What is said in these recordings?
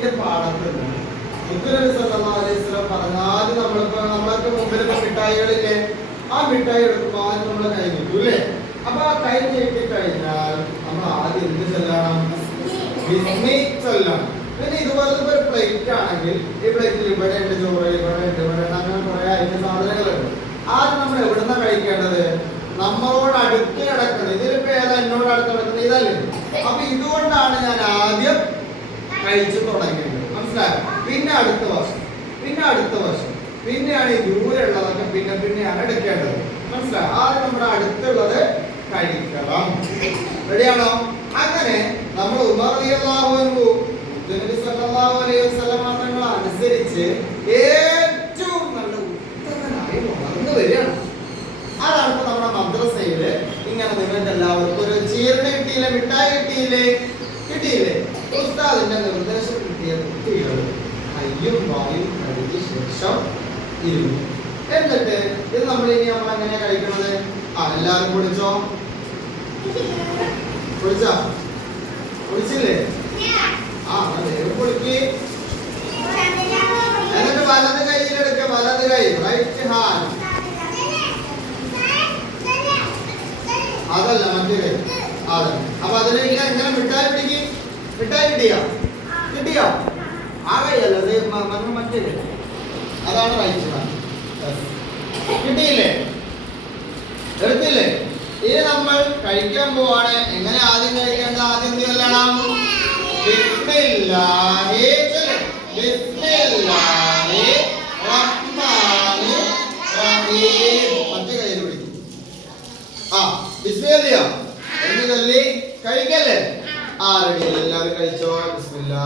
ദീനിന്റെ പാഠത്തിൽ പറഞ്ഞാൽ നമ്മളിപ്പോ നമ്മളൊക്കെ മുമ്പിൽ മിഠായികളില്ലേ? ആ മിഠായി എടുക്കുമ്പോൾ ആദ്യം നമ്മൾ കൈ നീട്ടു അല്ലേ? അപ്പൊ ആ കൈ നീട്ടി കഴിഞ്ഞാൽ നമ്മൾ ആദ്യം എന്ത് ചെല്ലണം? ബിസ്മി ചൊല്ലണം. പിന്നെ ഇതുപോലത്തെ ഒരു പ്ലേറ്റ് ആണെങ്കിൽ ഈ പ്ലേറ്റിൽ ഇവിടെ ഉണ്ട് ചോറ് ഇവിടെ ഉണ്ട് ഇവിടെ ഉണ്ട്. അങ്ങനെ കുറെ അതിന്റെ സാധനങ്ങളുണ്ട്. ആദ്യം നമ്മൾ എവിടുന്ന കഴിക്കേണ്ടത്? നമ്മളോട് അടുത്ത് കിടക്കുന്നത്. ഇതിലിപ്പോ ഏതാ എന്നോട് അടുത്ത് കിടക്കുന്നത്? ഇതല്ലേ. അപ്പൊ ഇതുകൊണ്ടാണ് ഞാൻ ആദ്യം കഴിച്ചു തുടങ്ങിയത് മനസ്സിലായോ? പിന്നെ അടുത്ത വർഷം. പിന്നെ അടുത്ത വർഷം. പിന്നെയാണ് ഈ ദൂരെ ഉള്ളതൊക്കെ പിന്നെ പിന്നെയാണ് എടുക്കേണ്ടത്. മനസ്സിലായോ? ആദ്യം നമ്മുടെ അടുത്തുള്ളത് കഴിക്കണം. റെഡിയാണോ? അങ്ങനെ നമ്മൾ ഉമർ ഏറ്റവും നല്ല ഉത്തമനായി വളർന്നു വരികയാണ്. അതാണ് ഇപ്പൊ നമ്മുടെ മദ്രസയിൽ ഇങ്ങനെ നിങ്ങൾക്ക് എല്ലാവർക്കും ഒരു ചീരണ കിട്ടിയില്ലേ മിഠായി കിട്ടിയില്ലേ? കിട്ടിയില്ലേ? ഉസ്താദിന്റെ നിർദ്ദേശം കിട്ടിയ കുട്ടികൾ കയ്യും വായും കഴുകിയ ശേഷം ഇരുന്നു. എന്നിട്ട് ഇത് നമ്മൾ ഇനി നമ്മൾ കഴിക്കണത്? ആ എല്ലാവരും കുടിച്ചോ കുടിച്ചോ കുടിച്ചില്ലേ ആ വേഗം കുടിക്ക് എന്നിട്ട് വലത് കയ്യിലെടുക്ക വലത് കൈ. റൈറ്റ് ഹാൻഡ് അതല്ല മറ്റേ കൈ. അതെ. അപ്പൊ അതിന് ഇങ്ങനെ ഇങ്ങനെ മിഠായി പിടിക്ക്. മിഠായി കിട്ടിയോ? കിട്ടിയോ? ആ കൈയല്ല അത് മ- മറ്റേ അതാണ് വായിച്ചത് കിട്ടിയില്ലേ? എടുത്തില്ലേ? ഇനി നമ്മൾ കഴിക്കാൻ പോവാണ്. എങ്ങനെ ആദ്യം കഴിക്കേണ്ടത്? ആദ്യം എന്ത് ചൊല്ലണം ബിസ്മില്ലാഹി. ബിസ്മില്ലാഹി റഹ്മാനി റഹീം. മറ്റേ കയ്യിൽ പിടിക്കും. ആ ബിസ്മില്ലയോ ചൊല്ലി കഴിക്കല്ലേ ആ. റെഡി എല്ലാവരും കഴിച്ചോ? ബിസ്മില്ലാ.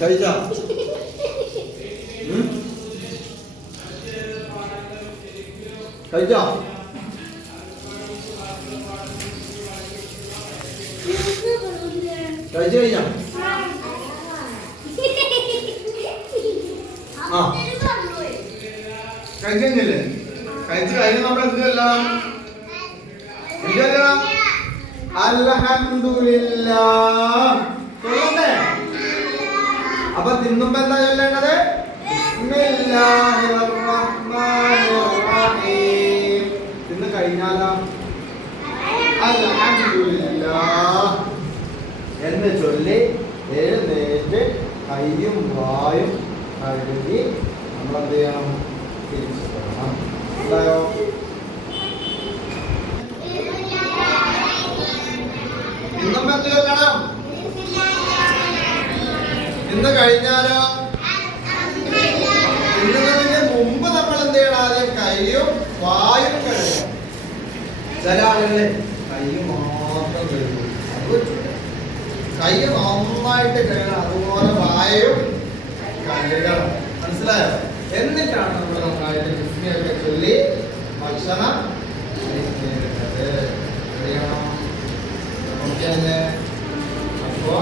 കഴിച്ചോ? കഴിച്ചോ? കഴിച്ചു കഴിഞ്ഞോ? കഴിക്കുന്നില്ലേ കഴിച്ചു നമ്മൾ എന്ത് ചൊല്ലണ്ടേ അപ്പൊ തിന്നുമ്പോ എന്താ ചൊല്ലേണ്ടത് റഹ്മാനിർ റഹീം. തിന്ന് കഴിഞ്ഞാലോ അൽഹംദുലില്ലാ എന്ന് ചൊല്ലി എഴുന്നേറ്റ് കയ്യും വായും കഴുകി നമ്മൾ എന്ത് ചെയ്യണം തിരിച്ചു പോകണം എന്തായോ? ഇന്നും എന്ത് ചൊല്ലണം ഇന്ന് കഴിഞ്ഞാലോ? ഇന്നതിന് മുമ്പ് നമ്മൾ എന്ത് ചെയ്യണം? ആദ്യം കൈയും വായും കഴുകണം. ചില ആളുകളെ കൈ മാത്രം കഴുകും. അത് പറ്റില്ല കൈ നന്നായിട്ട് കഴുകണം. അതുപോലെ വായും കഴുകണം. മനസ്സിലായോ? എന്നിട്ടാണ് നമ്മൾ നന്നായിട്ട് ബിസ്മിയൊക്കെ ചൊല്ലി ഭക്ഷണം കഴിക്കേണ്ടത്. അറിയണോ? നമുക്ക് തന്നെ അപ്പോ